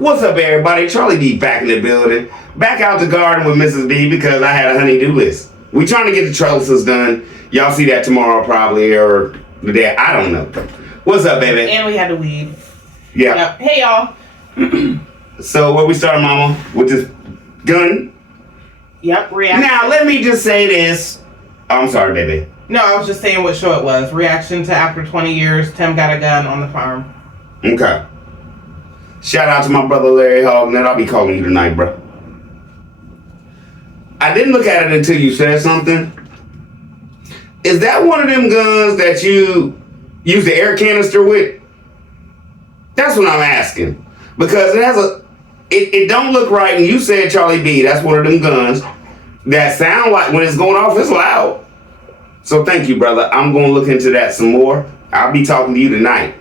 What's up, everybody? Charlie D back in the building. Back out the garden with Mrs. B because I had a honey-do list. We trying to get the trellises done. Y'all see that tomorrow probably or the day. I don't know. What's up, baby? And we had to weed. Yeah. Yep. Hey, y'all. So where we start, Mama? With this gun? Yep. Reaction. Now, let me just say this. Oh, I'm sorry, baby. No, I was just saying what show it was. Reaction to after 20 years, Tim got a gun on the farm. Okay. Shout out to my brother Larry Hognet. I'll be calling you tonight, bro. I didn't look at it until you said something. Is that one of them guns that you use the air canister with? That's what I'm asking. Because it has it don't look right, and you said, Charlie B, that's one of them guns that sound like when it's going off, it's loud. So thank you, brother. I'm going to look into that some more. I'll be talking to you tonight.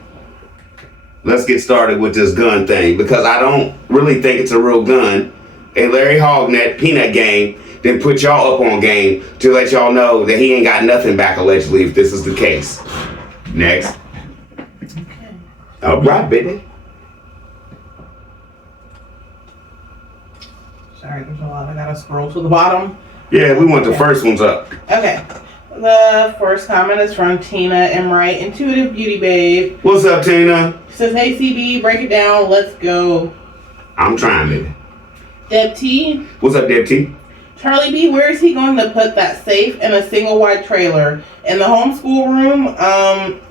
Let's get started with this gun thing because I don't really think it's a real gun. And Larry Hognet, Peanut Gang, then put y'all up on game to let y'all know that he ain't got nothing back allegedly if this is the case. Next. Okay. All right, baby. Sorry, there's a lot. I gotta scroll to the bottom. Yeah, we want the first ones up. Okay. The first comment is from Tina M. Wright, Intuitive Beauty Babe. What's up, Tina? Says, hey CB, break it down, let's go. I'm trying, baby. Deb T. What's up, Deb T? Charlie B, where is he going to put that safe in a single wide trailer? In the homeschool room?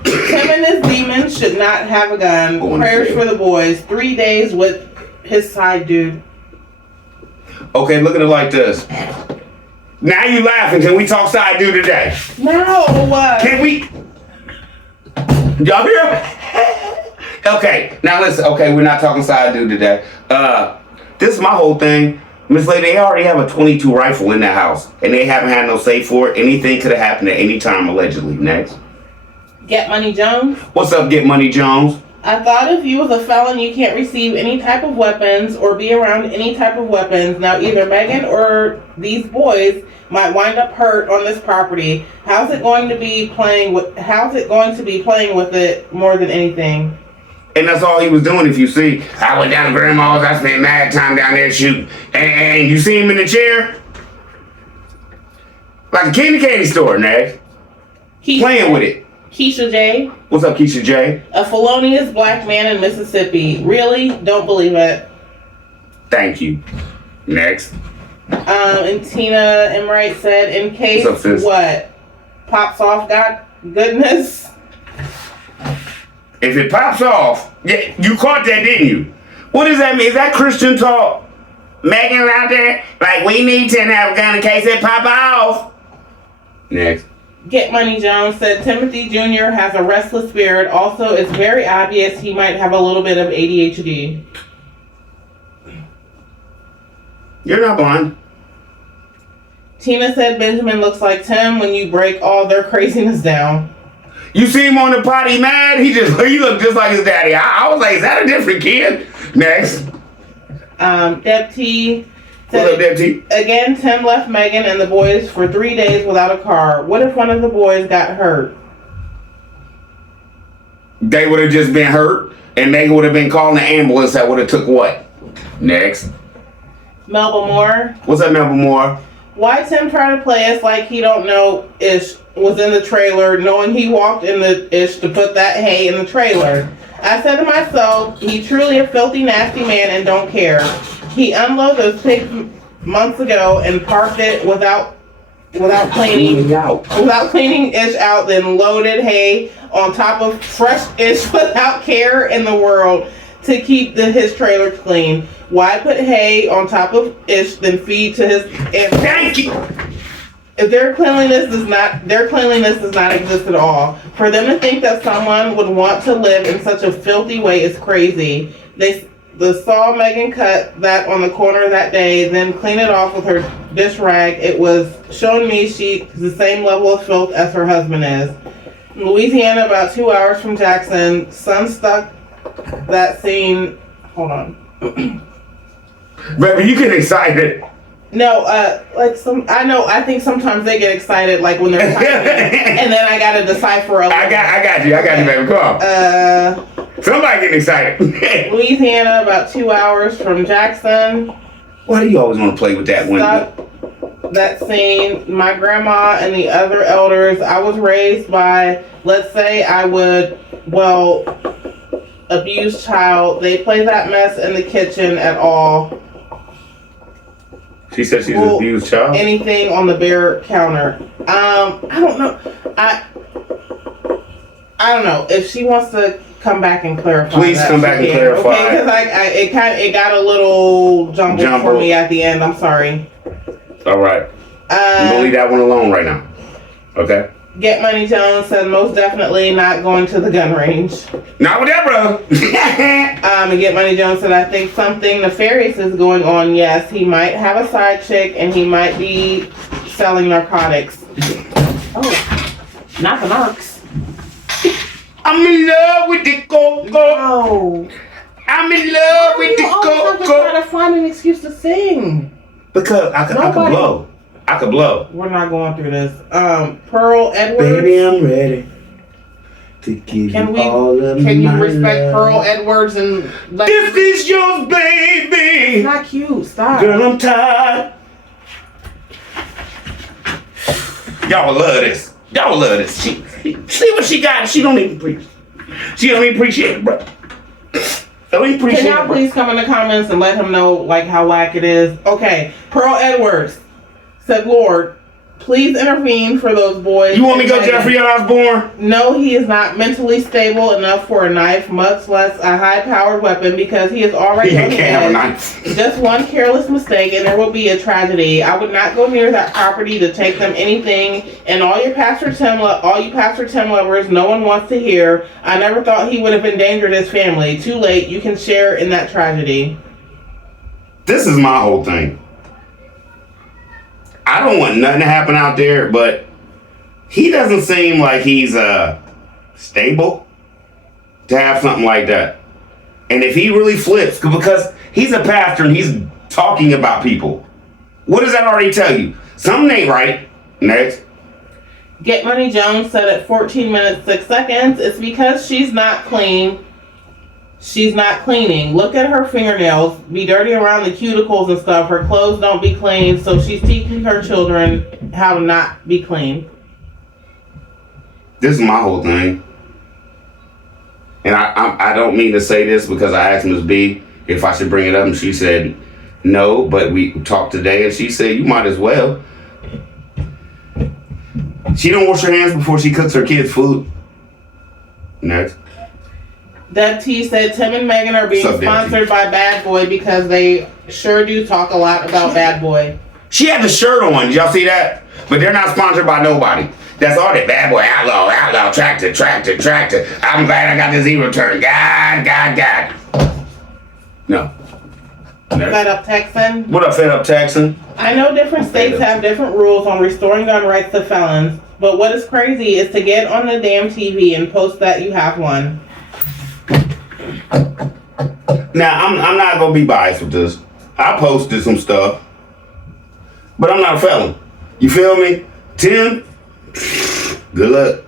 Tim and his demons should not have a gun. Prayers for the boys. 3 days with his side dude. Okay, look at it like this. Now you laughing. Can we talk side dude today? No. Can we? Y'all hear? Okay, now listen. Okay, we're not talking side dude today. This is my whole thing. Miss Lady, they already have a 22 rifle in the house, and they haven't had no safe for it. Anything could have happened at any time, allegedly. Next. Get Money Jones. What's up, Get Money Jones? I thought if you was a felon, you can't receive any type of weapons or be around any type of weapons. Now, either Megan or these boys might wind up hurt on this property. How's it going to be playing with it more than anything? And that's all he was doing. If you see, I went down to Grandma's. I spent mad time down there shooting. And you see him in the chair, like a candy store, next. Playing with it. Keisha J. What's up, Keisha J? A felonious black man in Mississippi. Really? Don't believe it. Thank you. Next. And Tina M. Wright said, in case What's up, sis? What? Pops off, God goodness? If it pops off, yeah, you caught that, didn't you? What does that mean? Is that Christian talk? Megan out there? Like, we need to have a gun in case it pop off. Next. Get Money Jones said Timothy Jr. has a restless spirit. Also, it's very obvious he might have a little bit of ADHD. You're not blind. Tina said Benjamin looks like Tim when you break all their craziness down. You see him on the potty mad? He looked just like his daddy. I was like, is that a different kid? Next. Deb T. What's up, Deb T? Again, Tim left Megan and the boys for 3 days without a car. What if one of the boys got hurt? They would have just been hurt, and Megan would have been calling the ambulance. That would have took what? Next. Melba Moore. What's up, Melba Moore? Why Tim try to play us like he don't know Ish was in the trailer, knowing he walked in the Ish to put that hay in the trailer? I said to myself, he truly a filthy, nasty man and don't care. He unloaded those pigs months ago and parked it without cleaning Ish out, then loaded hay on top of fresh Ish without care in the world to keep his trailer clean. Why put hay on top of Ish then feed to his animals? Thank you. If their cleanliness does not exist at all. For them to think that someone would want to live in such a filthy way is crazy. They saw Megan cut that on the corner that day, then clean it off with her dish rag. It was showing me she's the same level of filth as her husband is. Louisiana, about 2 hours from Jackson. Sun stuck that scene. Hold on. Baby, you get excited. No, I think sometimes they get excited, like when they're typing, and then I gotta decipher a little. I got you, baby. Come on. Somebody getting excited. Louisiana, about 2 hours from Jackson. Why do you always want to play with that one? Stop that scene. My grandma and the other elders, I was raised by, let's say I would, abused child. They play that mess in the kitchen at all. She said she's an abused child? Anything on the bare counter. I don't know. I don't know. If she wants to come back and clarify. Please come back and clarify. Okay, because it got a little jumbled for me at the end. I'm sorry. All right. I'm gonna leave that one alone right now. Okay. Get Money Jones said most definitely not going to the gun range. Not with that, bro. And Get Money Jones said I think something nefarious is going on. Yes, he might have a side chick and he might be selling narcotics. Oh, not the narcs. I'm in love with the coco. No. I'm in love with the coco. Trying to find an excuse to sing. Because I could blow. I could blow. We're not going through this. Pearl Edwards. Baby, I'm ready to give you all of my Can you respect love. Pearl Edwards and let This is yours, baby. It's not cute. Stop. Girl, I'm tired. Y'all will love this. Y'all will love this. She see what she got. She don't even preach. She don't even appreciate it, bro. Don't even appreciate Can y'all it, bro. please come in the comments and let him know like how whack it is? Okay. Pearl Edwards said, Lord, please intervene for those boys. You want me to go Jeffrey Osborne? No, he is not mentally stable enough for a knife, much less a high-powered weapon, because he is already on the can't have a edge. knife. Just one careless mistake, and there will be a tragedy. I would not go near that property to take them anything. And all you Pastor Tim lovers, no one wants to hear. I never thought he would have endangered his family. Too late. You can share in that tragedy. This is my whole thing. I don't want nothing to happen out there, but he doesn't seem like he's stable to have something like that. And if he really flips, because he's a pastor and he's talking about people, what does that already tell you? Something ain't right. Next. Get Money Jones said at 14 minutes 6 seconds, it's because she's not clean. She's not cleaning. Look at her fingernails. Be dirty around the cuticles and stuff. Her clothes don't be clean, so she's teaching her children how to not be clean. This is my whole thing. And I don't mean to say this because I asked Ms. B if I should bring it up, and she said no, but we talked today, and she said you might as well. She don't wash her hands before she cooks her kids' food. Next. Deb T said Tim and Megan are being sponsored by Bad Boy because they sure do talk a lot about Bad Boy. She had the shirt on. Did y'all see that? But they're not sponsored by nobody. That's all that Bad Boy, outlaw, tractor. I'm glad I got this e-return. God. No. Fed Up Texan. What up, Fed Up Texan? I know different states have different rules on restoring gun rights to felons, but what is crazy is to get on the damn TV and post that you have one. Now, I'm not going to be biased with this. I posted some stuff, but I'm not a felon. You feel me? Tim, good luck.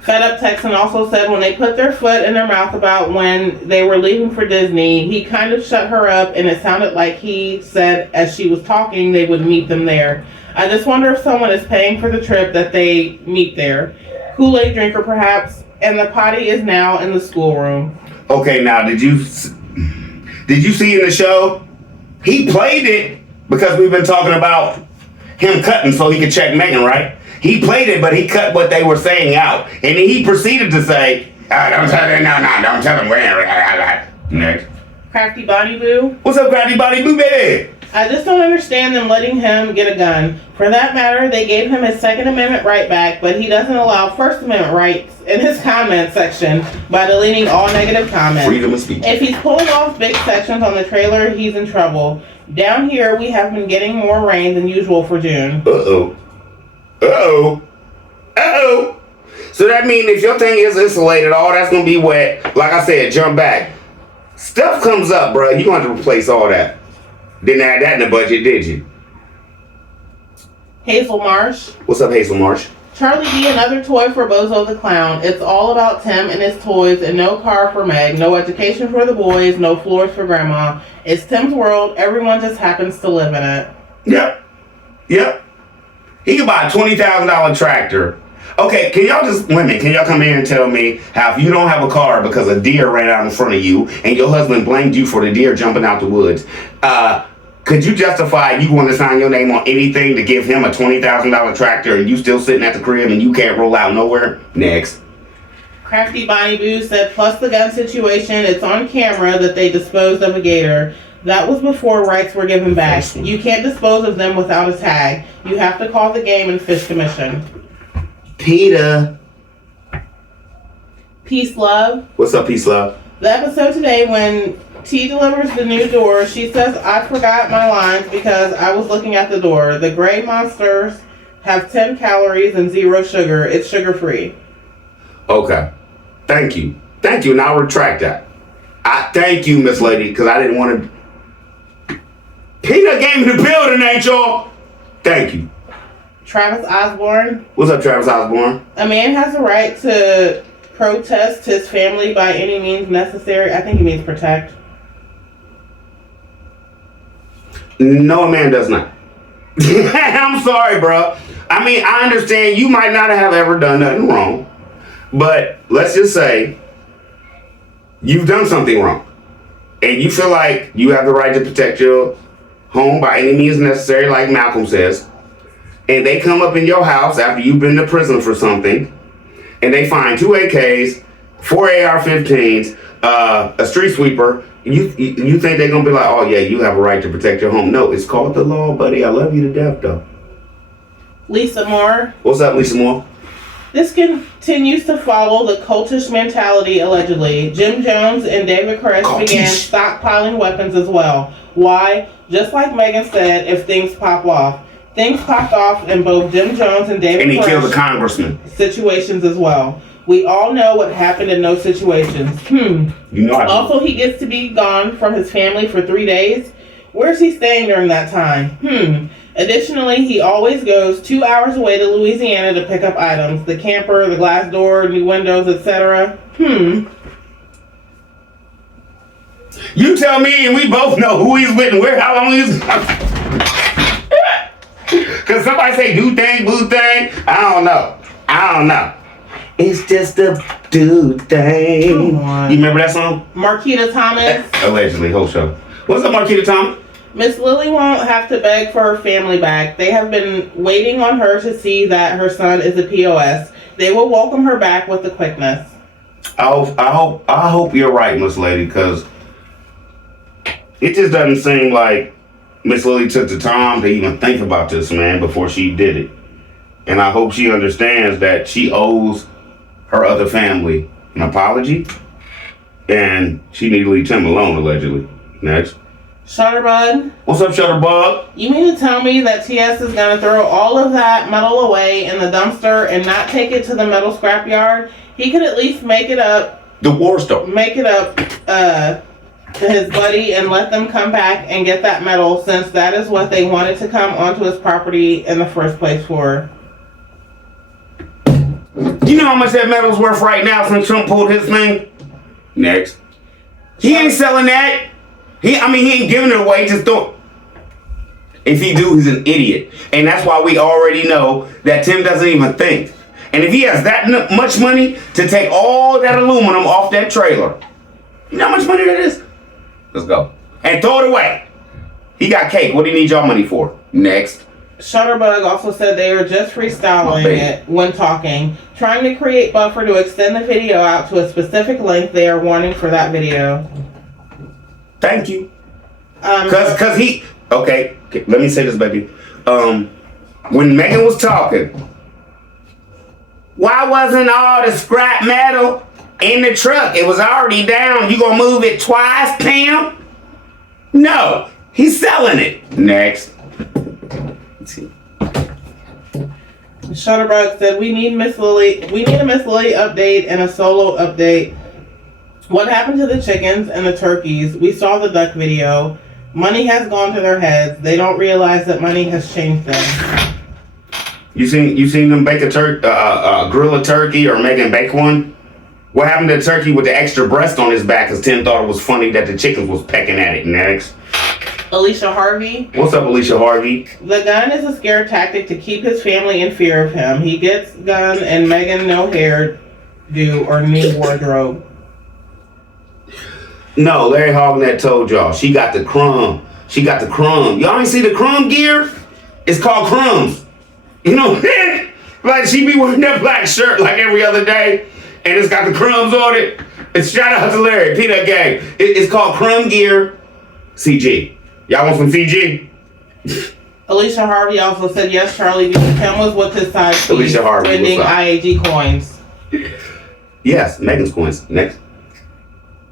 Fed Up Texan also said when they put their foot in their mouth about when they were leaving for Disney, he kind of shut her up, and it sounded like he said as she was talking they would meet them there. I just wonder if someone is paying for the trip that they meet there. Kool-Aid drinker perhaps, and the potty is now in the schoolroom. Okay, now did you see in the show? He played it because we've been talking about him cutting so he could check Megan, right? He played it, but he cut what they were saying out, and then he proceeded to say, "Don't tell him, don't tell him where." Next. Crafty Bonnie Boo. What's up, Crafty Bonnie Boo, baby? I just don't understand them letting him get a gun. For that matter, they gave him his Second Amendment right back, but he doesn't allow First Amendment rights in his comment section by deleting all negative comments. Freedom of speech. If he's pulling off big sections on the trailer, he's in trouble. Down here, we have been getting more rain than usual for June. Uh-oh. So that means if your thing is insulated, all that's going to be wet. Like I said, jump back. Stuff comes up, bro. You're going to have to replace all that. Didn't add that in the budget, did you? Hazel Marsh. What's up, Hazel Marsh? Charlie D, another toy for Bozo the Clown. It's all about Tim and his toys and no car for Meg, no education for the boys, no floors for Grandma. It's Tim's world. Everyone just happens to live in it. Yep. He can buy a $20,000 tractor. Okay, can y'all come in and tell me how if you don't have a car because a deer ran out in front of you and your husband blamed you for the deer jumping out the woods, could you justify you want to sign your name on anything to give him a $20,000 tractor and you still sitting at the crib and you can't roll out nowhere? Next. Crafty Bonnie Boo said, plus the gun situation, it's on camera that they disposed of a gator. That was before rights were given back. You can't dispose of them without a tag. You have to call the Game and Fish Commission. Peter. Peace, love. What's up, Peace, love? The episode today when T delivers the new door, she says, I forgot my lines because I was looking at the door. The gray monsters have 10 calories and 0 sugar. It's sugar-free. Okay. Thank you. And I'll retract that. Thank you, Miss Lady, because I didn't want to... Peter gave me the building, ain't y'all? Thank you. Travis Osborne. What's up, Travis Osborne? A man has a right to protest his family by any means necessary. I think he means protect. No, a man does not. I'm sorry, bro. I mean, I understand you might not have ever done nothing wrong, but let's just say you've done something wrong, and you feel like you have the right to protect your home by any means necessary, like Malcolm says, and they come up in your house after you've been to prison for something, and they find 2 AKs, 4 AR-15s, a street sweeper. You think they're gonna be like, oh yeah, you have a right to protect your home? No, it's called the law, buddy. I love you to death, though. Lisa Moore. What's up, Lisa Moore? This continues to follow the cultish mentality, allegedly. Jim Jones and David Koresh began stockpiling weapons as well. Why? Just like Megan said, if things pop off. Things popped off in both Jim Jones and David Koresh. And he killed the congressman. Situations as well. We all know what happened in those situations. You know also, he gets to be gone from his family for 3 days. Where's he staying during that time? Additionally, he always goes 2 hours away to Louisiana to pick up items. The camper, the glass door, new windows, etc. You tell me and we both know who he's with and where, how long he's... Because somebody say do thing, boo thing. I don't know. It's just a dude thing. You remember that song? Marquita Thomas. Allegedly, whole show. What's up, Marquita Thomas? Miss Lily won't have to beg for her family back. They have been waiting on her to see that her son is a POS. They will welcome her back with the quickness. I hope you're right, Miss Lady, because it just doesn't seem like Miss Lily took the time to even think about this, man, before she did it. And I hope she understands that she owes her other family an apology, and she needs to leave Tim alone, allegedly. Next. Shutterbug. What's up, Shutterbug? You mean to tell me that TS is going to throw all of that metal away in the dumpster and not take it to the metal scrapyard? He could at least make it up. The war stone. Make it up to his buddy and let them come back and get that metal, since that is what they wanted to come onto his property in the first place for. You know how much that metal's worth right now since Trump pulled his thing? Next. He ain't selling that. He ain't giving it away, just don't. If he do, he's an idiot. And that's why we already know that Tim doesn't even think. And if he has that much money to take all that aluminum off that trailer, you know how much money that is? Let's go. And throw it away. He got cake. What do you need y'all money for? Next. Shutterbug also said they were just freestyling it when talking, trying to create buffer to extend the video out to a specific length they are wanting for that video. Thank you. Cause he, okay, let me say this, baby. When Megan was talking, why wasn't all the scrap metal in the truck? It was already down. You gonna move it twice, Pam? No, he's selling it. Next. Shutterbug said we need a Miss Lily update and a solo update. What happened to the chickens and the turkeys? We saw the duck video. Money has gone to their heads. They don't realize that money has changed them. You seen them bake a grill a turkey or Megan bake one? What happened to the turkey with the extra breast on his back? Because Tim thought it was funny that the chickens was pecking at it. Next. Alicia Harvey. What's up, Alicia Harvey? The gun is a scare tactic to keep his family in fear of him. He gets gun and Megan no hair do or new wardrobe. No, Larry Hognet told y'all. She got the crumb. Y'all ain't see the crumb gear? It's called crumbs. You know, like she be wearing that black shirt like every other day, and it's got the crumbs on it. And shout out to Larry, Peanut Gang. It's called crumb gear. CG. Y'all want some CG? Alicia Harvey also said yes, Charlie B. Kim was with his side piece, Alicia Harvey, spending IAG coins. Yes, Megan's coins. Next.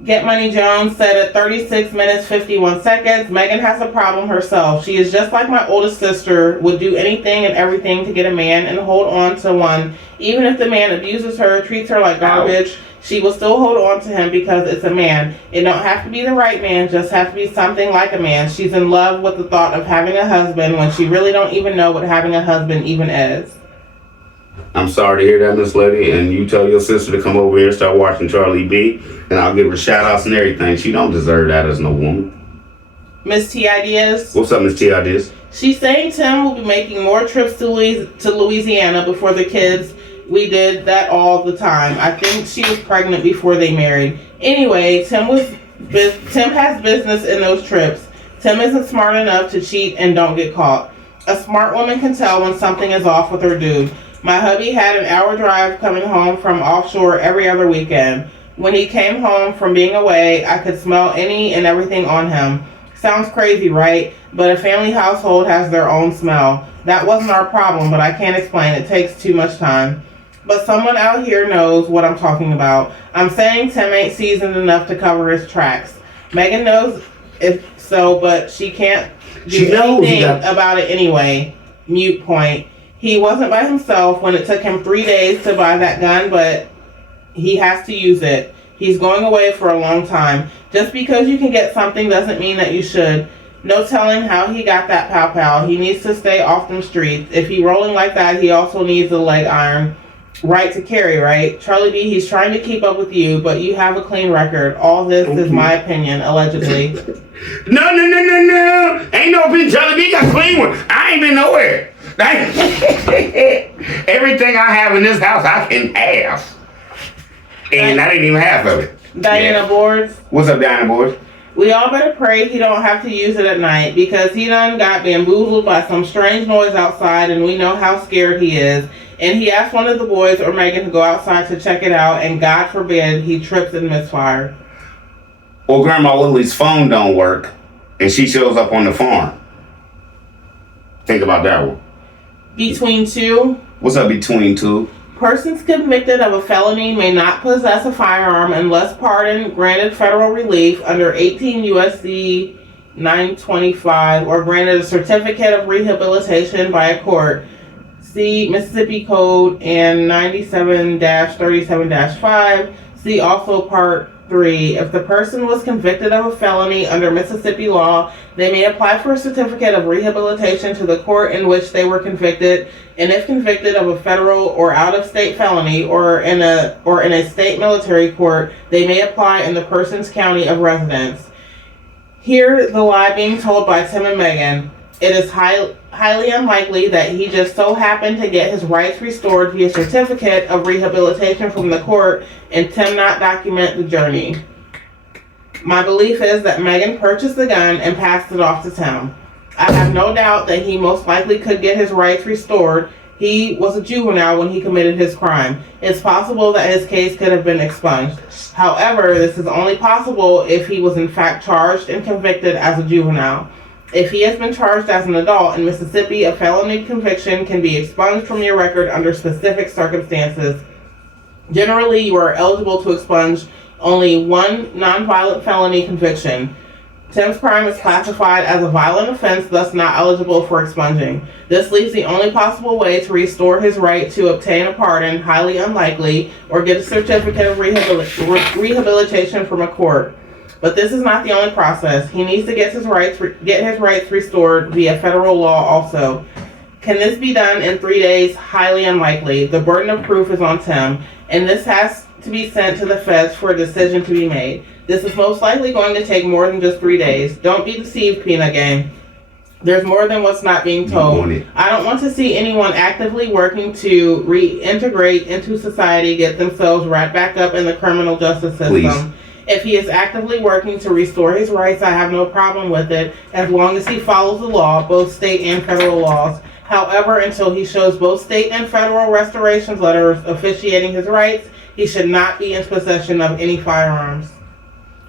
Get Money Jones said at 36 minutes 51 seconds, Megan has a problem herself. She is just like my oldest sister, would do anything and everything to get a man and hold on to one. Even if the man abuses her, treats her like garbage, she will still hold on to him because it's a man. It don't have to be the right man, just have to be something like a man. She's in love with the thought of having a husband when she really don't even know what having a husband even is. I'm sorry to hear that, Miss Lady, and you tell your sister to come over here and start watching Charlie B, and I'll give her shout-outs and everything. She don't deserve that as no woman. Miss T Ideas. What's up, Miss T Ideas? She's saying Tim will be making more trips to Louisiana before the kids. We did that all the time. I think she was pregnant before they married. Anyway, Tim has business in those trips. Tim isn't smart enough to cheat and don't get caught. A smart woman can tell when something is off with her dude. My hubby had an hour drive coming home from offshore every other weekend. When he came home from being away, I could smell any and everything on him. Sounds crazy, right? But a family household has their own smell. That wasn't our problem, but I can't explain. It takes too much time. But someone out here knows what I'm talking about. I'm saying Tim ain't seasoned enough to cover his tracks. Megan knows if so, but she can't do anything about it anyway. Mute point. He wasn't by himself when it took him 3 days to buy that gun, but he has to use it. He's going away for a long time. Just because you can get something doesn't mean that you should. No telling how he got that pow-pow. He needs to stay off them streets. If he rolling like that, he also needs a leg iron. Right to carry, right? Charlie B, he's trying to keep up with you, but you have a clean record. All this is my opinion, allegedly. No. Ain't no opinion. Charlie B got a clean one. I ain't been nowhere. Everything I have in this house, I can have. And that ain't even half of it. Diana Boards. What's up, Diana Boards? We all better pray he don't have to use it at night because he done got bamboozled by some strange noise outside and we know how scared he is. And he asked one of the boys or Megan to go outside to check it out and God forbid he trips and misfires. Or Grandma Lily's phone don't work and she shows up on the farm. Think about that one. Between two. What's up, between two? Persons convicted of a felony may not possess a firearm unless pardoned, granted federal relief under 18 U.S.C. 925, or granted a certificate of rehabilitation by a court. See Mississippi Code and 97-37-5. See also Part 3. If the person was convicted of a felony under Mississippi law, they may apply for a certificate of rehabilitation to the court in which they were convicted, and if convicted of a federal or out-of-state felony or in a state military court, they may apply in the person's county of residence. Here, the lie being told by Tim and Megan. It is highly unlikely that he just so happened to get his rights restored via certificate of rehabilitation from the court and Tim not document the journey. My belief is that Megan purchased the gun and passed it off to Tim. I have no doubt that he most likely could get his rights restored. He was a juvenile when he committed his crime. It's possible that his case could have been expunged. However, this is only possible if he was in fact charged and convicted as a juvenile. If he has been charged as an adult in Mississippi, a felony conviction can be expunged from your record under specific circumstances. Generally, you are eligible to expunge only one nonviolent felony conviction. Tim's crime is classified as a violent offense, thus not eligible for expunging. This leaves the only possible way to restore his right to obtain a pardon, highly unlikely, or get a certificate of rehabilitation from a court. But this is not the only process. He needs to get his rights restored via federal law also. Can this be done in 3 days? Highly unlikely. The burden of proof is on Tim, and this has to be sent to the feds for a decision to be made. This is most likely going to take more than just 3 days. Don't be deceived, Peanut Gang. There's more than what's not being told. I don't want to see anyone actively working to reintegrate into society get themselves right back up in the criminal justice system. Please. If he is actively working to restore his rights, I have no problem with it, as long as he follows the law, both state and federal laws. However, until he shows both state and federal restoration letters officiating his rights, he should not be in possession of any firearms.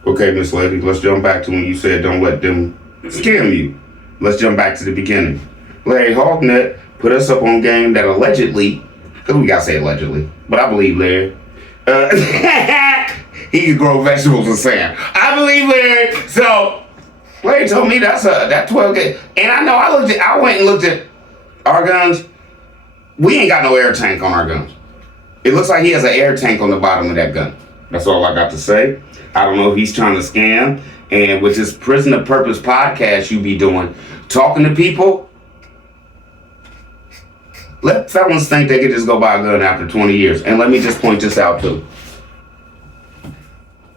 Okay, Miss Lady, let's jump back to when you said don't let them scam you. Let's jump back to the beginning. Larry Hognett put us up on game that allegedly, because we gotta say allegedly, but I believe Larry. He can grow vegetables in sand. I believe Larry. So Larry told me that 12 gauge. And I know I went and looked at our guns. We ain't got no air tank on our guns. It looks like he has an air tank on the bottom of that gun. That's all I got to say. I don't know if he's trying to scam. And with this Prison of Purpose podcast you be doing, talking to people, let felons think they could just go buy a gun after 20 years. And let me just point this out too.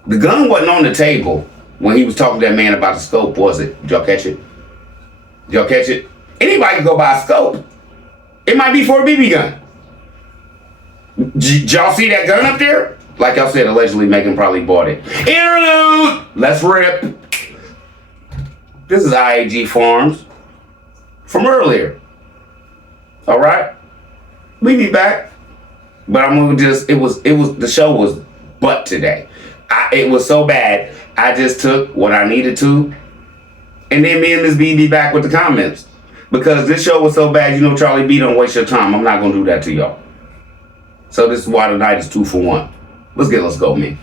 The gun wasn't on the table when he was talking to that man about the scope, was it? Did y'all catch it? Did y'all catch it? Anybody can go buy a scope. It might be for a BB gun. Did y'all see that gun up there? Like y'all said, allegedly Megan probably bought it. Interlude! Let's rip. This is IAG Farms from earlier. All right? We be back. But I'm gonna the show was butt today. It was so bad, I just took what I needed to, and then me and Miss B be back with the comments. Because this show was so bad, you know, Charlie B, don't waste your time. I'm not gonna do that to y'all. So this is why tonight is 2 for 1. Let's go, man.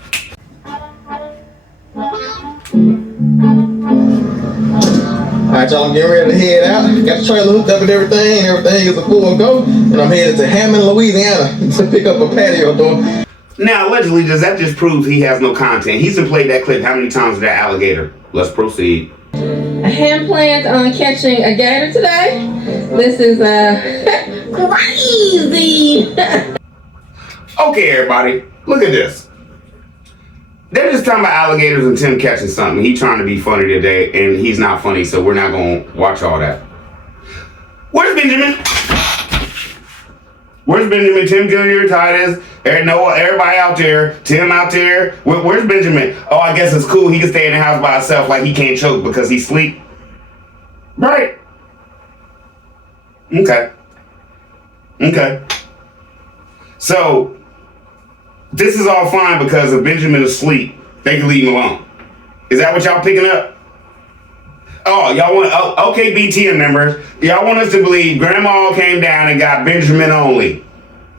Alright, y'all, I'm getting ready to head out. Got the trailer hooked up and everything is a full go. And I'm headed to Hammond, Louisiana to pick up a patio door. Now, allegedly, does that just prove he has no content? He's been played that clip how many times with that alligator? Let's proceed. I had plans on catching a gator today. This is crazy. Okay, everybody, look at this. They're just talking about alligators and Tim catching something. He's trying to be funny today, and he's not funny, so we're not going to watch all that. Where's Benjamin? Where's Benjamin? Tim Jr., Titus, Noah, everybody out there, Tim out there. Where's Benjamin? Oh, I guess it's cool. He can stay in the house by himself like he can't choke because he's asleep. Right. Okay. So, this is all fine because if Benjamin is asleep, they can leave him alone. Is that what y'all picking up? Oh, y'all want, okay, BTM members, y'all want us to believe Grandma came down and got Benjamin only.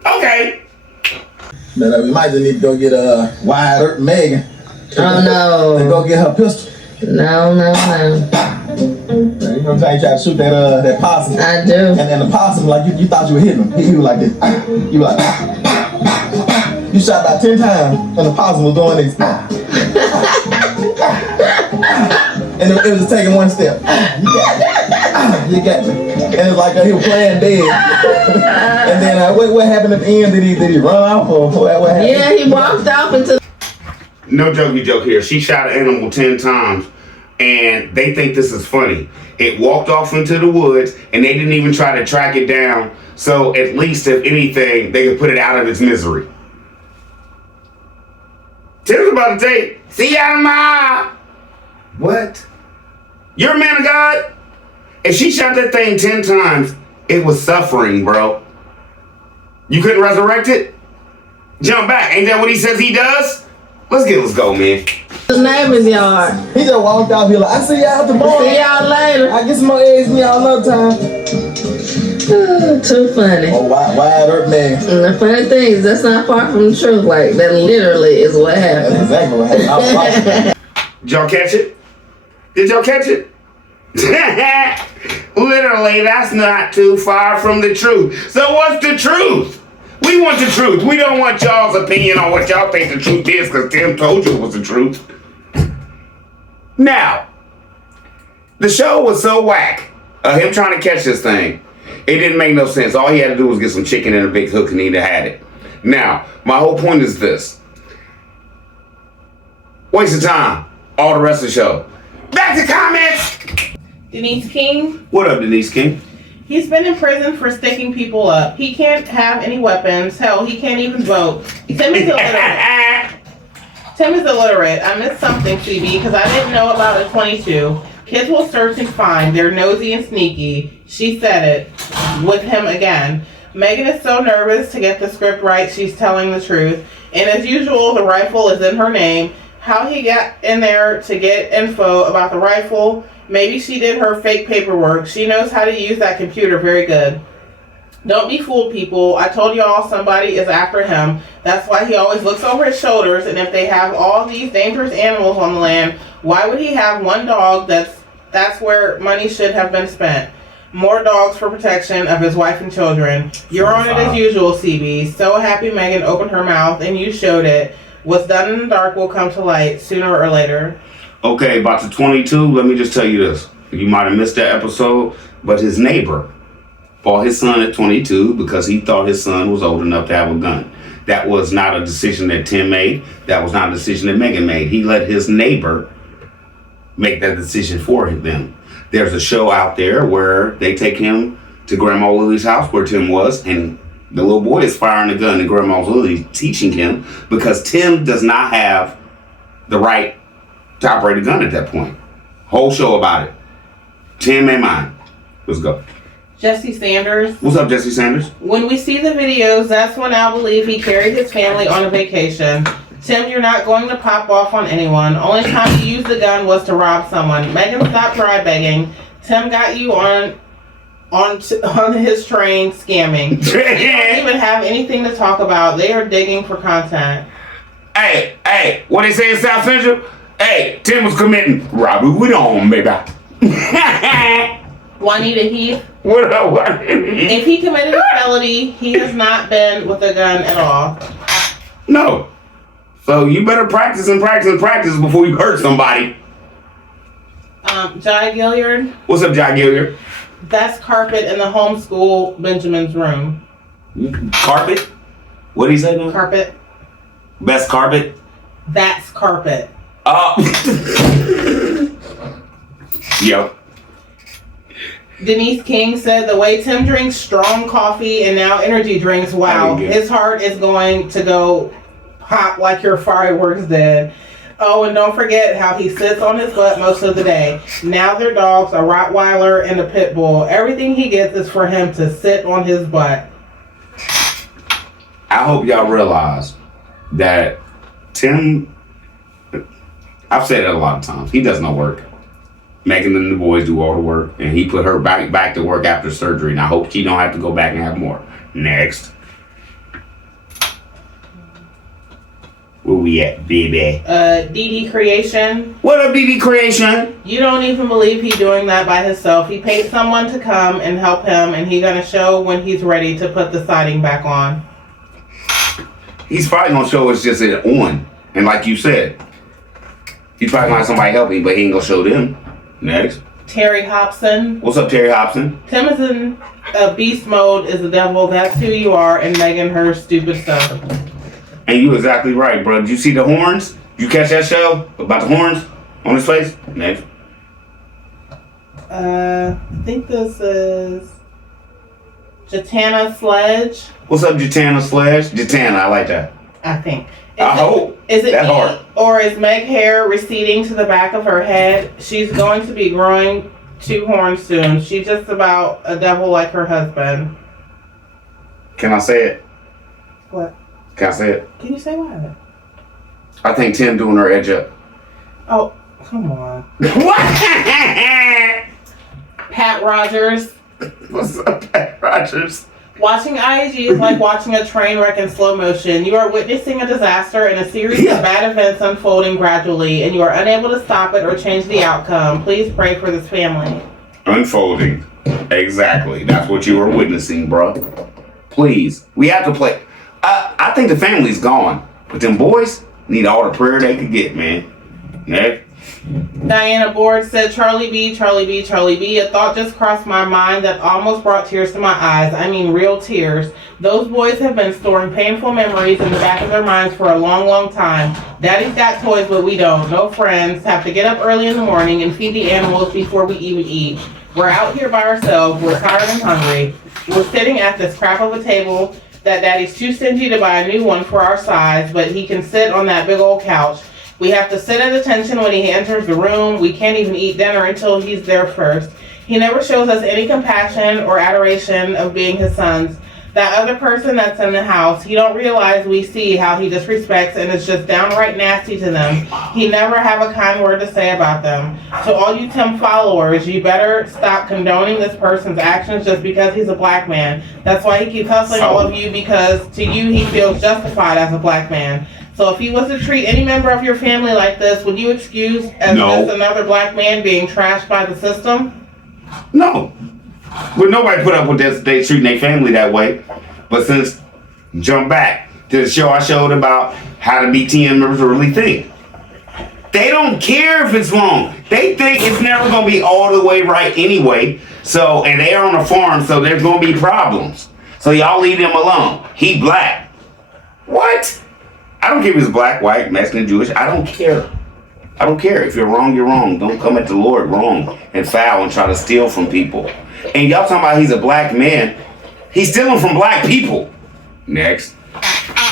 Okay. But we might just need to go get a wide earth Megan. Oh no. And go get her pistol. No. You know what I'm saying? You try to shoot that possum. I do. And then the possum, like you thought you were hitting him. He was like this. You were like, you shot about 10 times and the possum was doing this. And it was just taking one step. You got me. And it's like he was playing dead. And then what happened at the end? Did he run off or what happened? Yeah, he walked off into. No jokey joke here. She shot an animal 10 times and they think this is funny. It walked off into the woods and they didn't even try to track it down. So at least, if anything, they could put it out of its misery. Tim's about to take, see ya tomorrow. What? You're a man of God? If she shot that thing 10 times, it was suffering, bro. You couldn't resurrect it? Jump back. Ain't that what he says he does? Let's go, man. The neighbor's yard. He just walked out here like, I see y'all tomorrow. See y'all later. I get some more eggs from y'all another time. Too funny. Oh, wide earth man. And the funny thing is, that's not far from the truth. Like, that literally is what happened. That's exactly what happened. I was right. Did y'all catch it? Did y'all catch it? Literally, that's not too far from the truth. So what's the truth? We want the truth. We don't want y'all's opinion on what y'all think the truth is because Tim told you it was the truth. Now, the show was so whack of him trying to catch this thing. It didn't make no sense. All he had to do was get some chicken and a big hook and he'd have had it. Now, my whole point is this. Waste of time. All the rest of the show. Back to comments. Denise King. What up, Denise King? He's been in prison for sticking people up. He can't have any weapons. Hell, he can't even vote. Tim is illiterate. Tim is illiterate. I missed something, CB, because I didn't know about a 22. Kids will search and find. They're nosy and sneaky. She said it with him again. Megan is so nervous to get the script right, she's telling the truth. And as usual, the rifle is in her name. How he got in there to get info about the rifle, maybe she did her fake paperwork. She knows how to use that computer very good. Don't be fooled, people. I told y'all somebody is after him. That's why he always looks over his shoulders, and if they have all these dangerous animals on the land, why would he have one dog? That's where money should have been spent. More dogs for protection of his wife and children. You're on it as usual, CB. So happy Megan opened her mouth, and you showed it. What's done in the dark will come to light sooner or later. Okay, about the 22, let me just tell you this. You might have missed that episode, but his neighbor bought his son at 22 because he thought his son was old enough to have a gun. That was not a decision that Tim made. That was not a decision that Megan made. He let his neighbor make that decision for them. There's a show out there where they take him to Grandma Lily's house where Tim was, and the little boy is firing a gun and Grandma Lily teaching him because Tim does not have the right to operate a gun at that point. Whole show about it. Tim and mine. Let's go. Jesse Sanders. What's up, Jesse Sanders? When we see the videos, that's when I'll believe he carried his family on a vacation. Tim, you're not going to pop off on anyone. Only time you used the gun was to rob someone. Megan, stop dry begging. Tim got you on his train scamming. They don't even have anything to talk about. They are digging for content. Hey, what they say in South Central? Hey, Tim was committing robbery with on, baby. Juanita Heath. What up, Juanita? If he committed a felony, he has not been with a gun at all. No. So you better practice before you hurt somebody. Jai Gilliard. What's up, Jai Gilliard? That's carpet in the homeschool Benjamin's room. Carpet? What did he say now? Carpet. Best carpet? That's carpet. Yep. Denise King said the way Tim drinks strong coffee and now energy drinks, wow, his heart is going to go pop like your fireworks did. Oh, and don't forget how he sits on his butt most of the day. Now their dogs, a Rottweiler and a Pit Bull. Everything he gets is for him to sit on his butt. I hope y'all realize that Tim, I've said it a lot of times, he does no work. Megan and the boys do all the work, and he put her back to work after surgery, and I hope she don't have to go back and have more. Next. Where we at, baby? DD Creation. What up, DD Creation? You don't even believe he's doing that by himself. He paid someone to come and help him, and he's gonna show when he's ready to put the siding back on. He's probably gonna show us just it on, and like you said, he's probably gonna have somebody help him, but he ain't gonna show them. Next. Terry Hobson. What's up, Terry Hobson? Tim is in beast mode, is the devil, that's who you are, and Megan her stupid stuff. And you exactly right, bro. Did you see the horns? Did you catch that show about the horns on his face? Next. I think this is Jatana Sledge. What's up, Jatana Sledge? Jatana, I like that. I think. I hope. Is it that me, hard? or is Meg hair receding to the back of her head? She's going to be growing two horns soon. She's just about a devil like her husband. Can I say it? What? Can I say it? Can you say what? I think Tim doing her edge up. Oh, come on. What? Pat Rogers. What's up, Pat Rogers? Watching IAG is like watching a train wreck in slow motion. You are witnessing a disaster and a series of bad events unfolding gradually, and you are unable to stop it or change the outcome. Please pray for this family. Unfolding. Exactly. That's what you are witnessing, bro. Please. We have to play. I think the family's gone, but them boys need all the prayer they could get, man. Next. Diana Board said, Charlie B, Charlie B, Charlie B. A thought just crossed my mind that almost brought tears to my eyes. I mean, real tears. Those boys have been storing painful memories in the back of their minds for a long, long time. Daddy's got toys, but we don't. No friends. Have to get up early in the morning and feed the animals before we even eat. We're out here by ourselves. We're tired and hungry. We're sitting at this crap of a table that Daddy's too stingy to buy a new one for our size, but he can sit on that big old couch. We have to sit at attention when he enters the room. We can't even eat dinner until he's there first. He never shows us any compassion or adoration of being his sons. That other person that's in the house, he don't realize we see how he disrespects and is just downright nasty to them. He never have a kind word to say about them. To all you Tim followers, you better stop condoning this person's actions just because he's a black man. That's why he keeps hustling all of you, because to you he feels justified as a black man. So if he was to treat any member of your family like this, would you excuse as just another black man being trashed by the system? No. Would nobody put up with this? They treating their family that way. But since, jump back to the show I showed about how the BTN members really think. They don't care if it's wrong. They think it's never going to be all the way right anyway. So, and they're on a farm, so there's going to be problems. So y'all leave them alone. He black. What? I don't care if he's black, white, Mexican, Jewish. I don't care. I don't care. If you're wrong, you're wrong. Don't come at the Lord wrong and foul and try to steal from people. And y'all talking about he's a black man. He's stealing from black people. Next.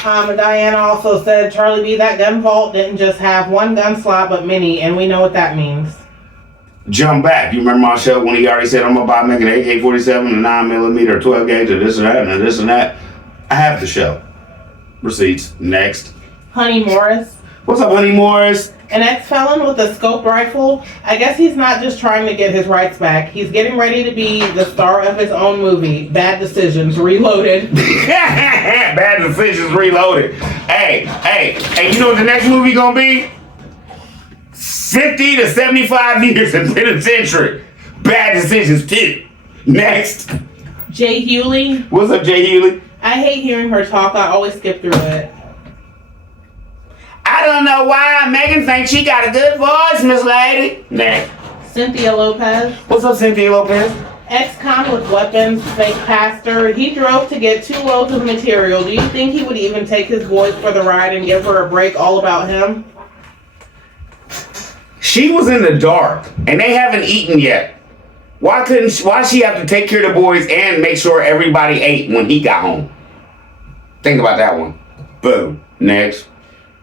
Diana also said, Charlie B, that gun vault didn't just have one gun slot, but many, and we know what that means. Jump back. You remember my show when he already said, I'm about making an AK-47, a 9mm, 12 gauge, or this and that, and this and that? I have the show. Receipts. Next. Honey Morris. What's up, Honey Morris? An ex-felon with a scoped rifle. I guess he's not just trying to get his rights back. He's getting ready to be the star of his own movie, Bad Decisions Reloaded. Bad Decisions Reloaded. Hey, you know what the next movie gonna be? 50 to 75 years in penitentiary. Bad Decisions 2. Next. Jay Hewley. What's up, Jay Hewley? I hate hearing her talk. I always skip through it. I don't know why Megan thinks she got a good voice, Miss Lady. Next. Cynthia Lopez. What's up, Cynthia Lopez? Ex-con with weapons, fake pastor. He drove to get 2 loads of material. Do you think he would even take his voice for the ride and give her a break all about him? She was in the dark, and they haven't eaten yet. Why she have to take care of the boys and make sure everybody ate when he got home? Think about that one. Boom. Next.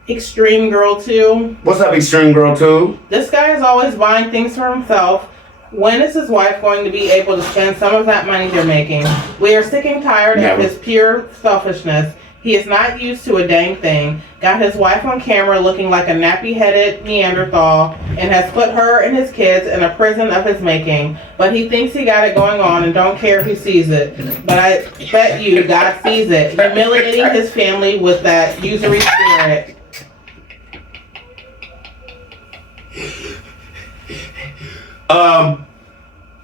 Extreme Girl 2. What's up, Extreme Girl 2? This guy is always buying things for himself. When is his wife going to be able to spend some of that money they're making? We are sick and tired of his pure selfishness. He is not used to a dang thing. Got his wife on camera looking like a nappy-headed Neanderthal and has put her and his kids in a prison of his making. But he thinks he got it going on and don't care if he sees it. But I bet you God sees it. Humiliating his family with that usury spirit.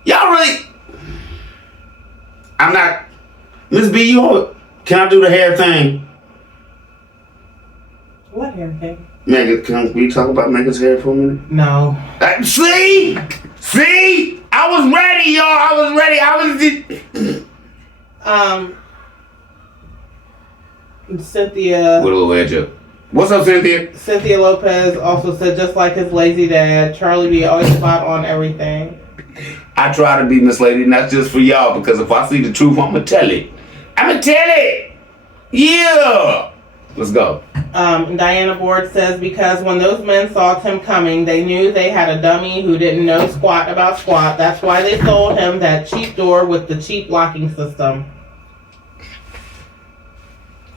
Y'all really... I'm not... Miss B, can I do the hair thing? What hair thing? Megan, can we talk about Megan's hair for a minute? No. See? I was ready, y'all. Cynthia. With a little edge up. What's up, Cynthia? Cynthia Lopez also said, just like his lazy dad, Charlie B always spot on everything. I try to be Miss Lady, not just for y'all, because if I see the truth, I'm going to tell it. Yeah. Let's go. Diana Board says, because when those men saw Tim coming, they knew they had a dummy who didn't know squat about squat. That's why they sold him that cheap door with the cheap locking system.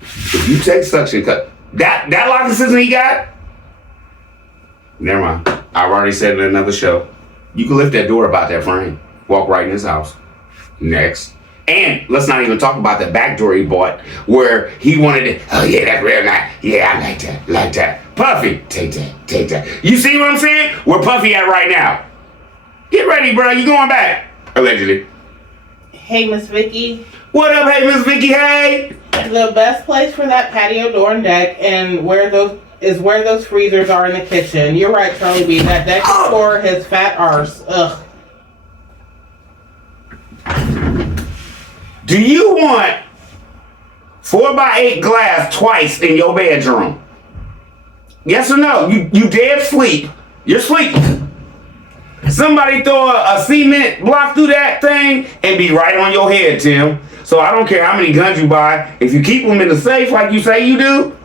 If you take suction cut, that locking system he got, never mind. I've already said it in another show. You can lift that door about that frame. Walk right in his house. Next. And let's not even talk about the back door he bought where he wanted it. Oh yeah, that's real nice. Yeah, I like that. Puffy, take that. You see what I'm saying? Where Puffy at right now? Get ready, bro. You going back. Allegedly. Hey, Miss Vicky. What up, hey, Miss Vicky, hey? The best place for that patio door and deck and where those is where those freezers are in the kitchen. You're right, Charlie B. That deck for his fat arse. Ugh. Do you want 4x8 glass twice in your bedroom? Yes or no? You dead sleep. You're sleeping. Somebody throw a cement block through that thing and be right on your head, Tim. So I don't care how many guns you buy. If you keep them in the safe like you say you do,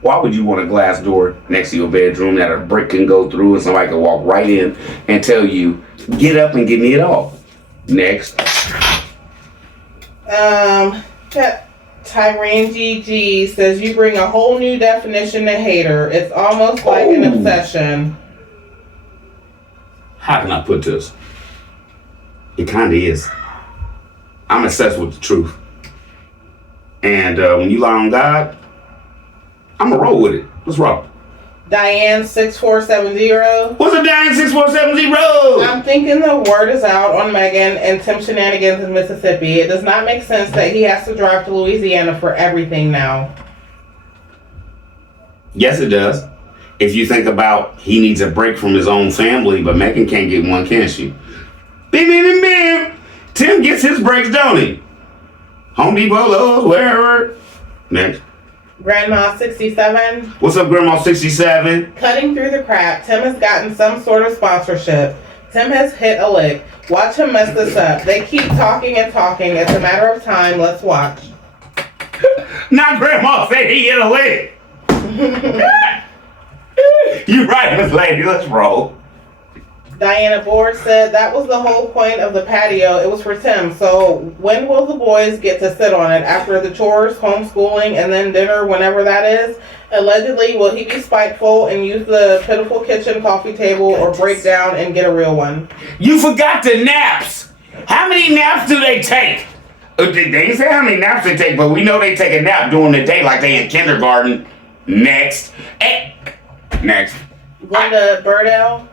why would you want a glass door next to your bedroom that a brick can go through and somebody can walk right in and tell you, get up and give me it all? Next. Tyrone GG says you bring a whole new definition to hater. It's almost like an obsession. How can I put this? It kind of is. I'm obsessed with the truth. And when you lie on God, I'm going to roll with it. Let's roll. Diane6470. What's a Diane6470? I'm thinking the word is out on Megan and Tim shenanigans in Mississippi. It does not make sense that he has to drive to Louisiana for everything now. Yes, it does. If you think about he needs a break from his own family, but Megan can't get one, can she? Bim, bim, bim, bim. Tim gets his breaks, don't he? Home Depot, Lowe's, wherever. Next. Grandma 67. What's up, Grandma 67? Cutting through the crap. Tim has gotten some sort of sponsorship. Tim has hit a lick. Watch him mess this up. They keep talking and talking. It's a matter of time. Let's watch. Not Grandma said he hit a lick. You right, Miss Lady. Let's roll. Diana Board said that was the whole point of the patio. It was for Tim. So when will the boys get to sit on it? After the chores, homeschooling, and then dinner, whenever that is? Allegedly, will he be spiteful and use the pitiful kitchen coffee table or break down and get a real one? You forgot the naps. How many naps do they take? They didn't say how many naps they take, but we know they take a nap during the day like they in kindergarten. Next. Next. Glenda Burdell.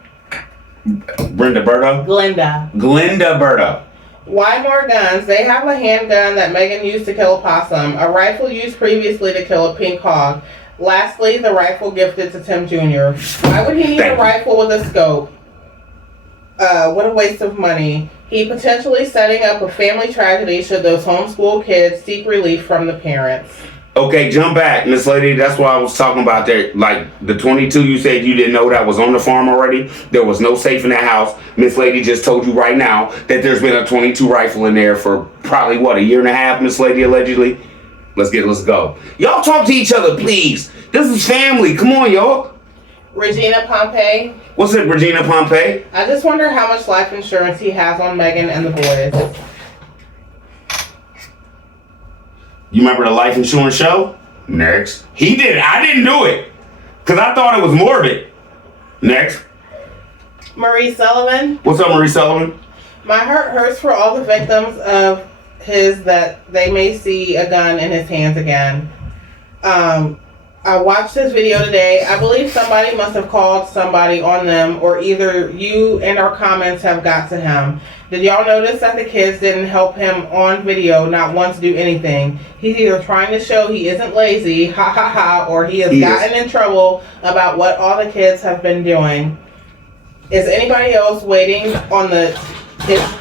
Brenda Berto? Glenda Berto. Why more guns? They have a handgun that Megan used to kill a possum, a rifle used previously to kill a pink hog. Lastly, the rifle gifted to Tim Jr. Why would he need a rifle with a scope? What a waste of money. He potentially setting up a family tragedy should those homeschool kids seek relief from the parents. Okay, jump back, Miss Lady. That's what I was talking about there. Like the 22 you said you didn't know that was on the farm already. There was no safe in that house. Miss Lady just told you right now that there's been a 22 rifle in there for probably what, a year and a half, Miss Lady, allegedly. Let's go. Y'all talk to each other, please. This is family. Come on, y'all. Regina Pompey. What's it, Regina Pompey? I just wonder how much life insurance he has on Megan and the boys. You remember the life insurance show? Next. He did it. I didn't do it. Because I thought it was morbid. Next. Marie Sullivan. What's up, Marie Sullivan? My heart hurts for all the victims of his that they may see a gun in his hands again. I watched this video today. I believe somebody must have called somebody on them, or either you and our comments have got to him. Did y'all notice that the kids didn't help him on video, not once do anything? He's either trying to show he isn't lazy, ha ha ha, or he has gotten in trouble about what all the kids have been doing. Is anybody else waiting on the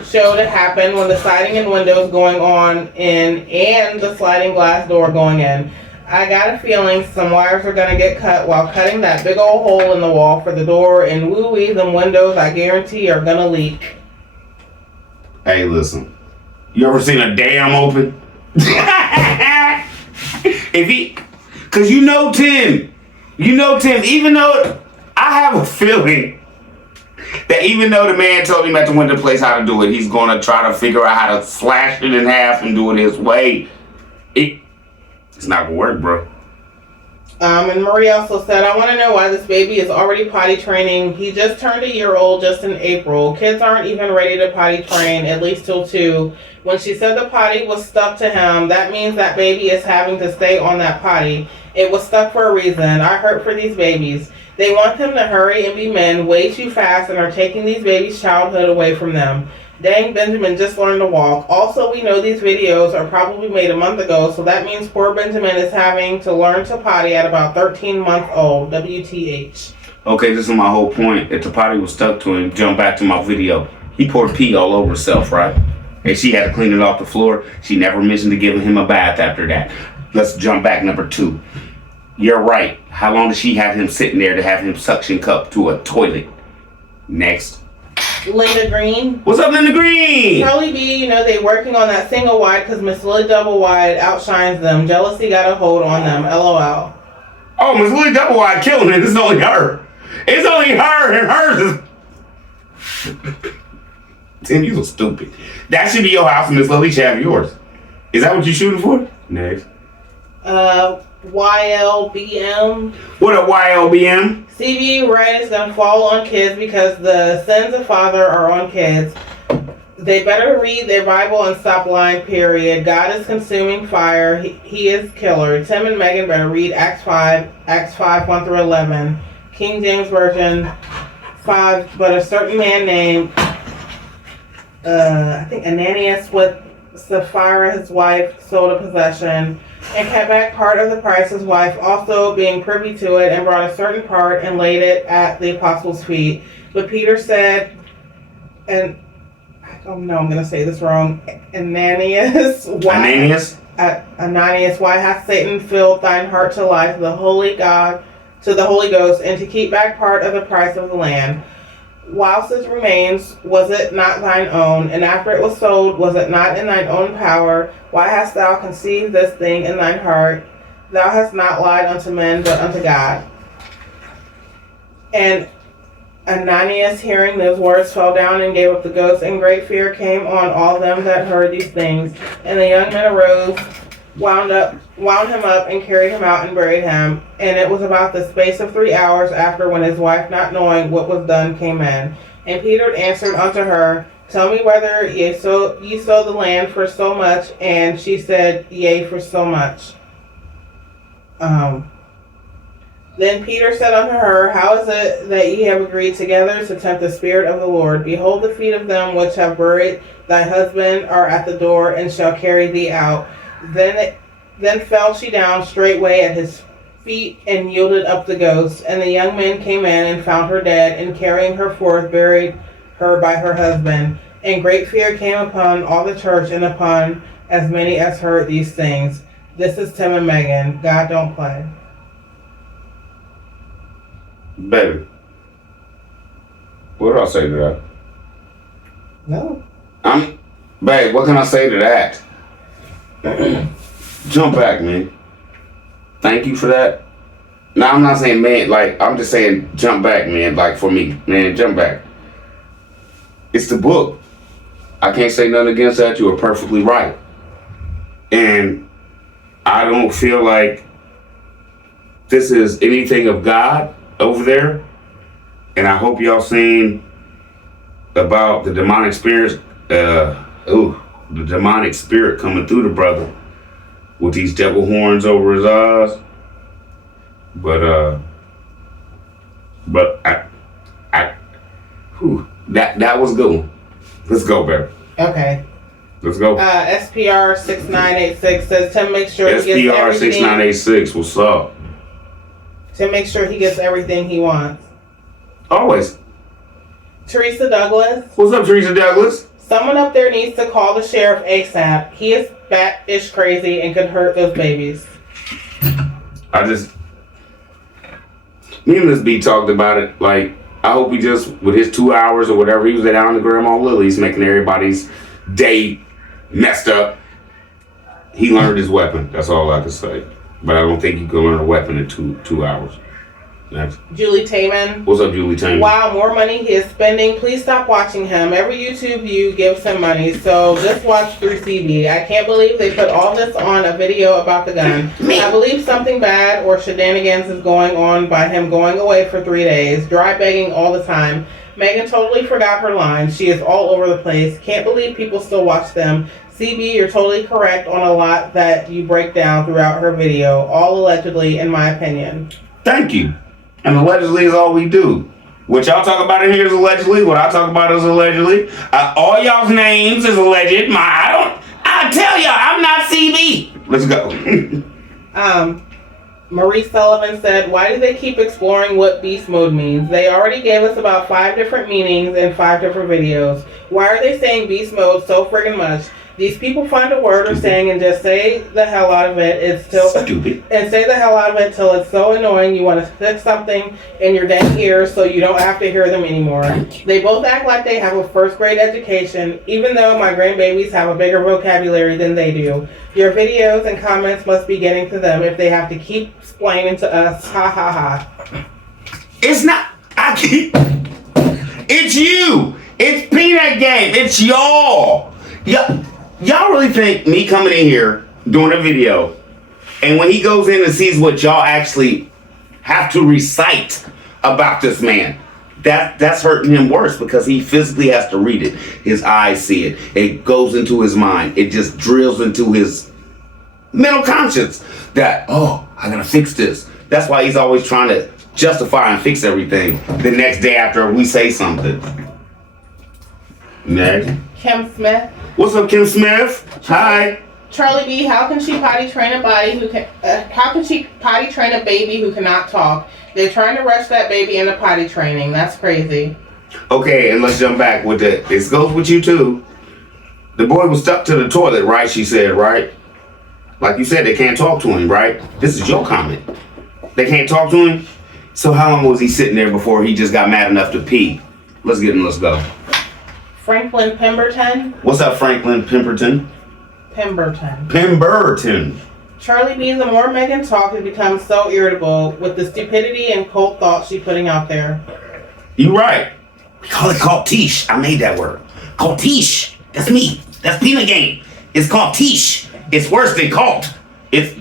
show to happen when the siding and windows going on in and the sliding glass door going in? I got a feeling some wires are going to get cut while cutting that big old hole in the wall for the door, and woo-wee, them windows I guarantee are going to leak. Hey, listen. You ever seen a dam open? Cause you know Tim, even though I have a feeling that even though the man told him at the window place how to do it, he's going to try to figure out how to slash it in half and do it his way. It's not gonna work, bro. And Marie also said, I want to know why this baby is already potty training. He just turned a year old just in April. Kids aren't even ready to potty train, at least till 2. When she said the potty was stuck to him, that means that baby is having to stay on that potty. It was stuck for a reason. I hurt for these babies. They want them to hurry and be men way too fast and are taking these babies' childhood away from them. Dang, Benjamin just learned to walk. Also, we know these videos are probably made a month ago, so that means poor Benjamin is having to learn to potty at about 13 months old. WTH. Okay, this is my whole point. If the potty was stuck to him, jump back to my video. He poured pee all over himself, right? And she had to clean it off the floor. She never mentioned to giving him a bath after that. Let's jump back, number 2. You're right. How long does she have him sitting there to have him suction cup to a toilet? Next. Linda Green. What's up, Linda Green? Charlie B, they working on that single wide because Miss Lily double wide outshines them. Jealousy got a hold on them. LOL. Oh, Miss Lily double wide killing it. It's only her. It's only her, and hers is... Tim, you so stupid. That should be your house, and Miss Lily should have yours. Is that what you're shooting for? Next. YLBM. What up, YLBM? CB right is gonna fall on kids because the sins of father are on kids. They better read their Bible and stop lying, period. God is consuming fire. He is killer. Tim and Megan better read Acts 5, 1 through 11. King James Version 5, but a certain man named, I think Ananias with Sapphira, his wife, sold a possession and kept back part of the price, his wife also being privy to it, and brought a certain part and laid it at the apostles' feet. But Peter said, and I don't know, I'm going to say this wrong, Ananias, why hath Satan filled thine heart to lie to the Holy Ghost, and to keep back part of the price of the land? Whilst it remains, was it not thine own? And after it was sold, was it not in thine own power? Why hast thou conceived this thing in thine heart? Thou hast not lied unto men, but unto God. And Ananias, hearing those words, fell down and gave up the ghost, and great fear came on all them that heard these things. And the young men arose, wound him up, and carried him out and buried him. And it was about the space of 3 hours after, when his wife, not knowing what was done, came in. And Peter answered unto her, Tell me whether ye sold the land for so much. And she said, Yea, for so much. Then Peter said unto her, How is it that ye have agreed together to tempt the Spirit of the Lord? Behold, the feet of them which have buried thy husband are at the door, and shall carry thee out. Then fell she down straightway at his feet, and yielded up the ghost. And the young men came in, and found her dead, and carrying her forth, buried her by her husband. And great fear came upon all the church, and upon as many as heard these things. This is Tim and Megan. God don't play. Baby, what did I say to that? No. Babe, what can I say to that? Jump back, man. Thank you for that. Now, I'm not saying, man, I'm just saying jump back, man, for me. Man, jump back. It's the book. I can't say nothing against that. You are perfectly right. And I don't feel like this is anything of God over there. And I hope y'all seen about the demonic spirit, the demonic spirit coming through the brother with these devil horns over his eyes. But that was good. Let's go, baby. Okay. Let's go. SPR 6986 says Tim makes sure he gets SPR everything. 6986, what's up? To make sure he gets everything he wants. Always. Teresa Douglas. What's up, Teresa Douglas? Someone up there needs to call the sheriff ASAP. He is bat-ish crazy and could hurt those babies. Me and Miss B talked about it. I hope he just, with his 2 hours or whatever, he was down to Grandma Lily's making everybody's day messed up. He learned his weapon. That's all I can say. But I don't think you can learn a weapon in two hours. Next. Julie Taman. What's up, Julie Taman? Wow, more money he is spending. Please stop watching him. Every YouTube view gives him money, so just watch through CB. I can't believe they put all this on a video about the gun. I believe something bad or shenanigans is going on by him going away for 3 days. Dry begging all the time. Megan totally forgot her lines. She is all over the place. Can't believe people still watch them. CB, you're totally correct on a lot that you break down throughout her video. All allegedly, in my opinion. Thank you. And allegedly is all we do. What y'all talk about in here is allegedly. What I talk about is allegedly. All y'all's names is alleged. I tell y'all, I'm not CB. Let's go. Marie Sullivan said, why do they keep exploring what beast mode means? They already gave us about 5 different meanings in 5 different videos. Why are they saying beast mode so friggin' much? These people find a word or saying and just say the hell out of it. It's still stupid. And say the hell out of it till it's so annoying you want to stick something in your dang ears so you don't have to hear them anymore. They both act like they have a 1st grade education, even though my grandbabies have a bigger vocabulary than they do. Your videos and comments must be getting to them if they have to keep explaining to us. Ha ha ha. It's not. It's you. It's Peanut Game. It's y'all. Y'all really think me coming in here doing a video and when he goes in and sees what y'all actually have to recite about this man, that's hurting him worse because he physically has to read it. His eyes see it. It goes into his mind. It just drills into his mental conscience that, oh, I gotta fix this. That's why he's always trying to justify and fix everything the next day after we say something. Next. Kim Smith. What's up, Kim Smith? Hi. Charlie B, how can she potty train a baby who cannot talk? They're trying to rush that baby into potty training. That's crazy. Okay, and let's jump back with it. This goes with you too. The boy was stuck to the toilet, right? She said, right? Like you said, they can't talk to him, right? This is your comment. They can't talk to him? So how long was he sitting there before he just got mad enough to pee? Let's get him, let's go. Franklin Pemberton. What's up, Franklin Pemberton? Pemberton. Charlie B, the more Megan talks, it becomes so irritable with the stupidity and cold thoughts she's putting out there. You right. We call it cultish. I made that word. Cultish. That's me. That's Peanut Game. It's called tish. It's worse than cult. It's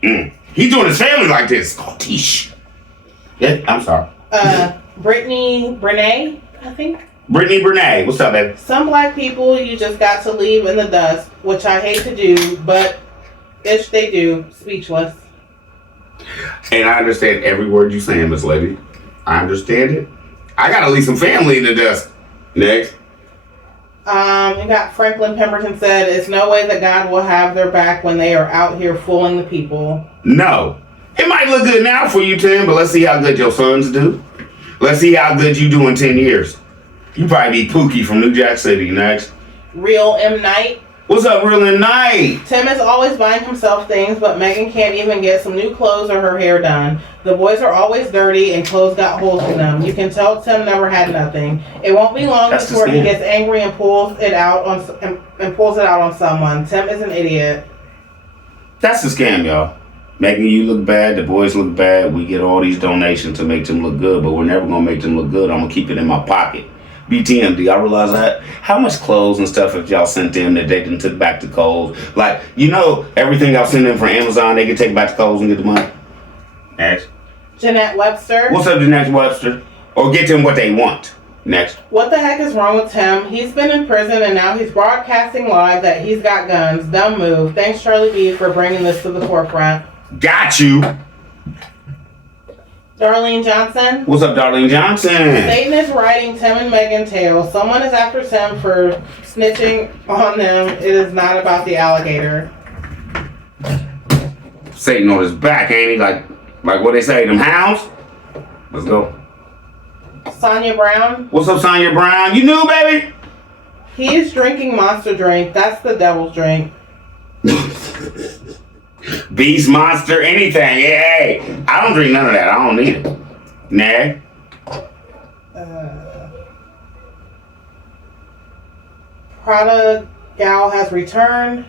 he's doing his family like this. Cultish. Yeah, I'm sorry. Brittany Brene, I think. Brittany Brene, what's up, baby? Some black people you just got to leave in the dust, which I hate to do, but if they do, speechless. And I understand every word you're saying, Miss Lady. I understand it. I gotta leave some family in the dust. Next. You got Franklin Pemberton said, it's no way that God will have their back when they are out here fooling the people. No. It might look good now for you, Tim, but let's see how good your sons do. Let's see how good you do in 10 years. You probably be Pookie from New Jack City. Next. Real M. Knight. What's up, Real M. Knight? Tim is always buying himself things, but Megan can't even get some new clothes or her hair done. The boys are always dirty and clothes got holes in them. You can tell Tim never had nothing. It won't be long before he gets angry and pulls it out on someone. Tim is an idiot. That's the scam, y'all. Making you look bad, the boys look bad. We get all these donations to make them look good, but we're never gonna make them look good. I'm gonna keep it in my pocket. BTM, do y'all realize that? How much clothes and stuff have y'all sent them that they done took back to Kohl's? Like, you know, everything y'all send them from Amazon, they can take back to Kohl's and get the money. Next. Jeanette Webster. What's up, Jeanette Webster? Or get them what they want. Next. What the heck is wrong with Tim? He's been in prison and now he's broadcasting live that he's got guns. Dumb move. Thanks, Charlie B, for bringing this to the forefront. Got you. Darlene Johnson. What's up, Darlene Johnson? Satan is riding Tim and Megan tail. Someone is after Tim for snitching on them. It is not about the alligator. Satan on his back, ain't he? Like what they say, them hounds? Let's go. Sonia Brown. What's up, Sonia Brown? You knew, baby? He is drinking Monster drink. That's the devil's drink. Beast, Monster, anything. Hey, I don't drink none of that. I don't need it. Nah. Prada Gal has returned.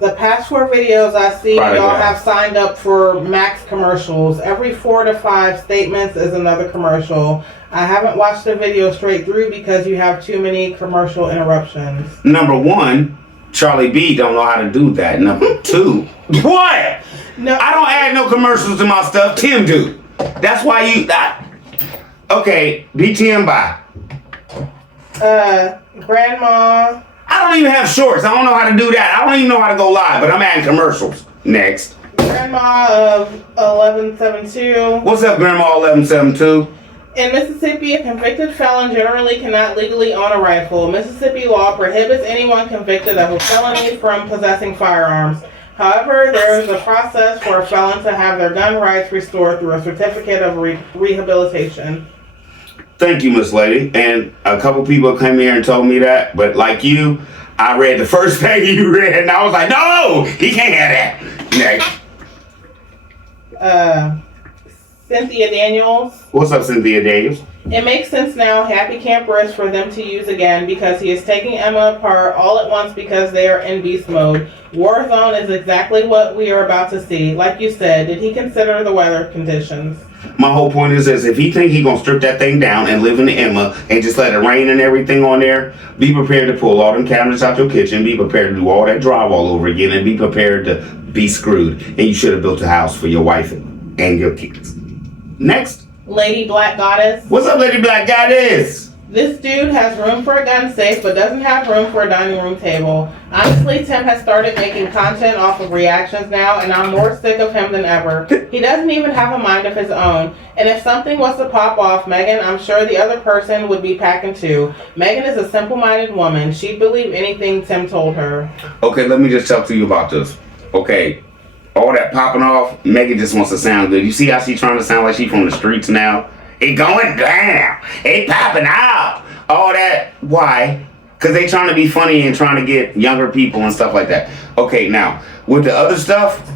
The past 4 videos I see, y'all have signed up for max commercials. Every 4 to 5 statements is another commercial. I haven't watched the video straight through because you have too many commercial interruptions. Number 1, Charlie B don't know how to do that. Number 2, what? No, I don't add no commercials to my stuff. Tim do. That's why you. Okay, BTM bye. Grandma. I don't even have shorts. I don't know how to do that. I don't even know how to go live, but I'm adding commercials. Next. Grandma of 1172. What's up, Grandma 1172? In Mississippi, a convicted felon generally cannot legally own a rifle. Mississippi law prohibits anyone convicted of a felony from possessing firearms. However, there is a process for a felon to have their gun rights restored through a certificate of rehabilitation. Thank you, Miss Lady. And a couple people came here and told me that, but like you, I read the first thing you read, and I was like, no, he can't have that. Next. Cynthia Daniels. What's up, Cynthia Daniels? It makes sense now, happy campers, for them to use again because he is taking Emma apart all at once because they are in beast mode. Warzone is exactly what we are about to see. Like you said, did he consider the weather conditions? My whole point is if he think he gonna strip that thing down and live in the Emma and just let it rain and everything on there, be prepared to pull all them cabinets out your kitchen, be prepared to do all that drywall all over again, and be prepared to be screwed. And you should have built a house for your wife and your kids. Next. Lady Black Goddess. What's up, Lady Black Goddess? This dude has room for a gun safe, but doesn't have room for a dining room table. Honestly, Tim has started making content off of reactions now, and I'm more sick of him than ever. He doesn't even have a mind of his own. And if something was to pop off Megan, I'm sure the other person would be packing too. Megan is a simple-minded woman. She'd believe anything Tim told her. Okay, let me just talk to you about this. Okay, all that popping off, Megan just wants to sound good. You see how she's trying to sound like she's from the streets now? It going down. It popping out. All that. Why? Because they trying to be funny and trying to get younger people and stuff like that. Okay, now, with the other stuff,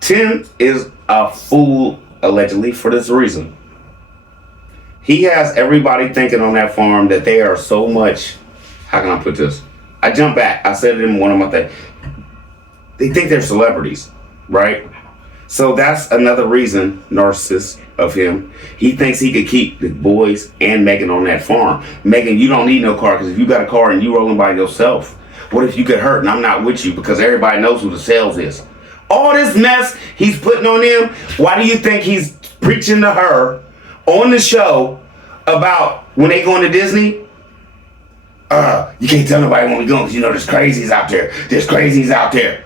Tim is a fool, allegedly, for this reason. He has everybody thinking on that farm that they are so much, how can I put this? I jump back. I said it in one of my things. They think they're celebrities, right? So that's another reason, narcissist of him. He thinks he could keep the boys and Megan on that farm. Megan, you don't need no car, because if you got a car and you rolling by yourself, what if you get hurt and I'm not with you because everybody knows who the sales is? All this mess he's putting on them, why do you think he's preaching to her on the show about when they going to Disney? You can't tell nobody when we go because you know there's crazies out there. There's crazies out there.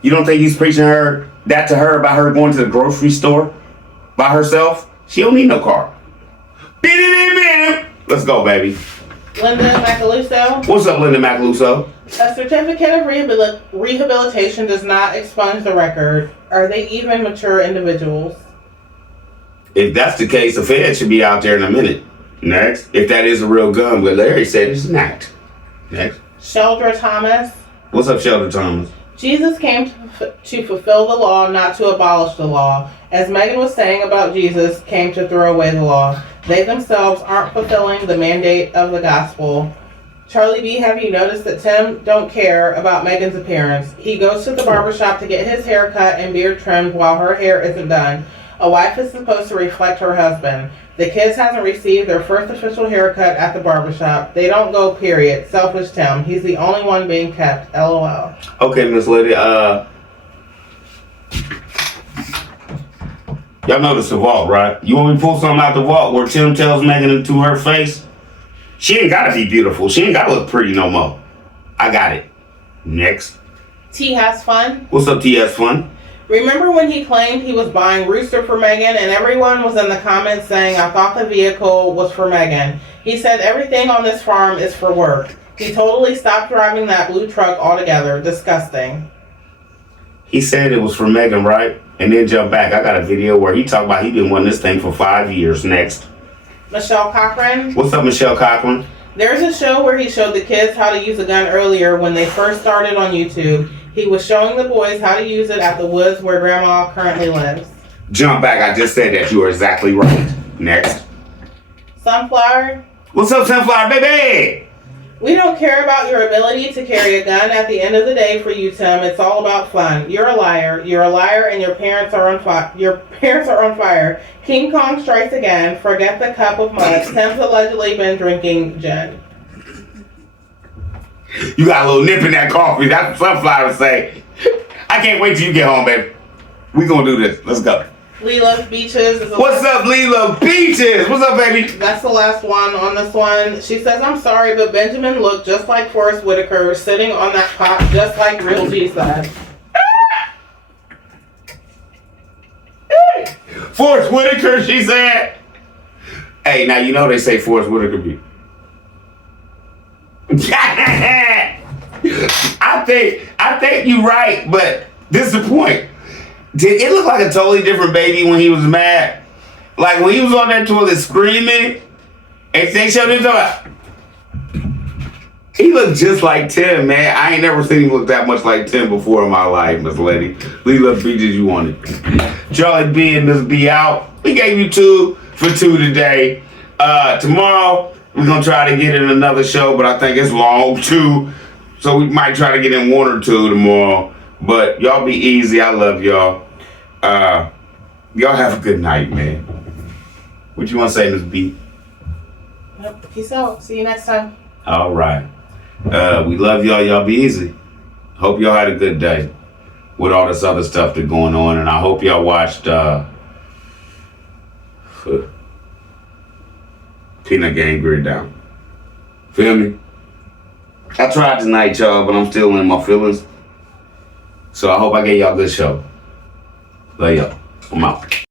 You don't think he's preaching that to her about her going to the grocery store by herself? She don't need no car. Let's go, baby. Linda Macaluso. What's up, Linda Macaluso? A certificate of rehabilitation does not expunge the record. Are they even mature individuals? If that's the case, the Fed should be out there in a minute. Next. If that is a real gun, but Larry said it's not. Next. Sheldra Thomas. What's up, Sheldra Thomas? Jesus came to fulfill the law, not to abolish the law. As Megan was saying about Jesus, came to throw away the law. They themselves aren't fulfilling the mandate of the gospel. Charlie B, have you noticed that Tim don't care about Megan's appearance? He goes to the barbershop to get his hair cut and beard trimmed while her hair isn't done. A wife is supposed to reflect her husband. The kids hasn't received their first official haircut at the barbershop. They don't go, period. Selfish Tim. He's the only one being kept. LOL. Okay, Miss Lady, y'all notice the vault, right? You want me to pull something out the vault where Tim tells Megan into her face? She ain't gotta be beautiful. She ain't gotta look pretty no more. I got it. Next. T has fun. What's up, T has fun? Remember when he claimed he was buying Rooster for Megan and everyone was in the comments saying, I thought the vehicle was for Megan. He said everything on this farm is for work. He totally stopped driving that blue truck altogether. Disgusting. He said it was for Megan, right? And then jump back. I got a video where he talked about he been wanting this thing for 5 years. Next. Michelle Cochran. What's up, Michelle Cochran? There's a show where he showed the kids how to use a gun earlier when they first started on YouTube. He was showing the boys how to use it at the woods where Grandma currently lives. Jump back. I just said that. You are exactly right. Next. Sunflower. What's up, Sunflower, baby? We don't care about your ability to carry a gun. At the end of the day, for you, Tim, it's all about fun. You're a liar. You're a liar, and your parents are on fire. Your parents are on fire. King Kong strikes again. Forget the cup of mud. Tim's allegedly been drinking gin. You got a little nip in that coffee. That's what Sunflower say. I can't wait till you get home, baby. We gonna do this. Let's go. Lila's Beaches. What's up, Lila Beaches? What's up, baby? That's the last one on this one. She says, I'm sorry, but Benjamin looked just like Forrest Whitaker sitting on that pot, just like Real G said. Forrest Whitaker, she said. Hey, now you know they say Forrest Whitaker be. I think you're right, but this is the point. Did it look like a totally different baby when he was mad? Like when he was on that toilet screaming, and they showed him talking. He looked just like Tim, man. I ain't never seen him look that much like Tim before in my life, Miss Lady. Leave up beach as you wanted. Charlie B and Miss B out. We gave you 2 for 2 today. Tomorrow, we're going to try to get in another show, but I think it's long too. So we might try to get in 1 or 2 tomorrow. But y'all be easy. I love y'all. Y'all have a good night, man. What you want to say, Miss B? Yep. Peace out. See you next time. All right. We love y'all. Y'all be easy. Hope y'all had a good day with all this other stuff that's going on. And I hope y'all watched Peanut Gang Grid Down. Feel me? I tried tonight, y'all, but I'm still in my feelings. So I hope I gave y'all a good show. Love y'all. I'm out.